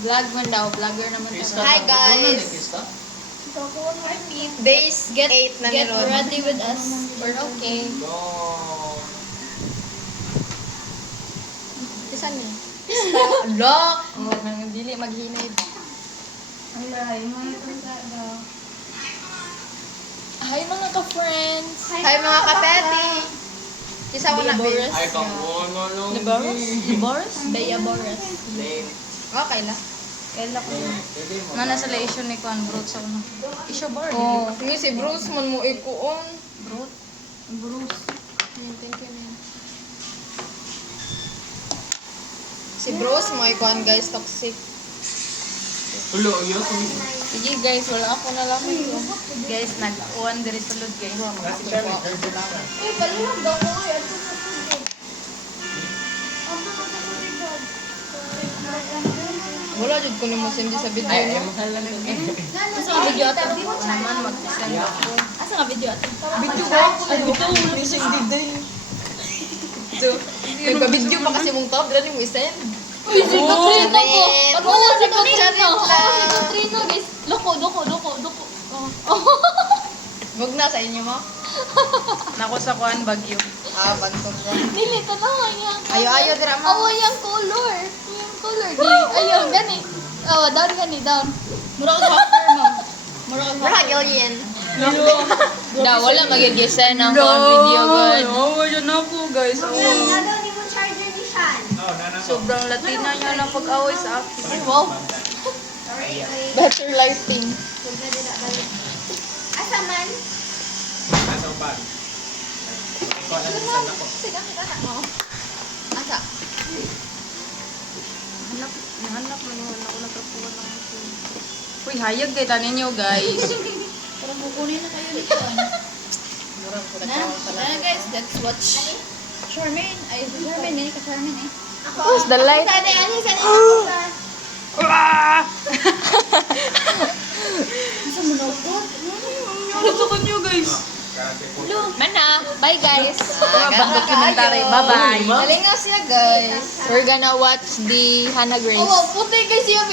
Vlog man daw, vlogger naman tayo. Hi guys! Base get 8 na Get meron. ready with us. We're okay. Kisan niya. Lock! Oh, nang dili maghinay. Hi mga ka-friends. Hi mga kapeti! Kisa ko na Boris. Base. Ni Boris? Ni Boris? Bea Boris. Okay la. Mana sa leisyon ni Kwan, bro, sa una. Isyo bar, Oh, nga si Bruce man mo ikuon. bro. Bruce. Ayan, thank you, man. Si Bruce mo ikuan guys, toxic. Sige guys, wala ako na lang ito. Guys, nag-uwan diri sulod guys. Eh, paluwag daw ko eh. Ato sa tubig. Wala jud ko nimo sindi sa video no. Asa nga video ato? Naman mag-send ako. Asa nga video ato? Video ba? Ay, video mo ni sing diday. So, nagka-video pa kasi mong top, dala ni mo i-send. Uy, si Katrina ko! At wala si Katrina! Charit Ako lang. si Katrina, guys. Loko. Wag na sa inyo mo. Nako sa kuan bagyo. Ah, bantog ko. Dili, tanawa niya. Ayo dira mo. Awa yung color. Yung color. Ayaw, gani. Awa, down gani, down. Mura ka hacker, ma'am. Mura ka Wala alien. Da, wala magigisa ng video, good. No, yun na po guys. Nadaw ni mo charger ni Sean. Sobrang Latina niya lang pag-away sa akin. Ay, wow. Better lighting. Asa man? Asa? Nahanap mo yun. Ako nagkapuan ng ito. Uy, hayag kay tanin nyo guys. Parang kukunin na kayo dito. Guys, let's watch. Charmaine. Ay, Charmaine. Hindi ka Charmaine eh. Where's the light? Sani, ano sa ako sa... Asa mo na ako? Gusto ko nyo guys. Mana. Bye, guys. Bang documentary. Bye-bye. Galing nga siya, guys. We're gonna watch the Hannah Grace. Oh, puti kasi yung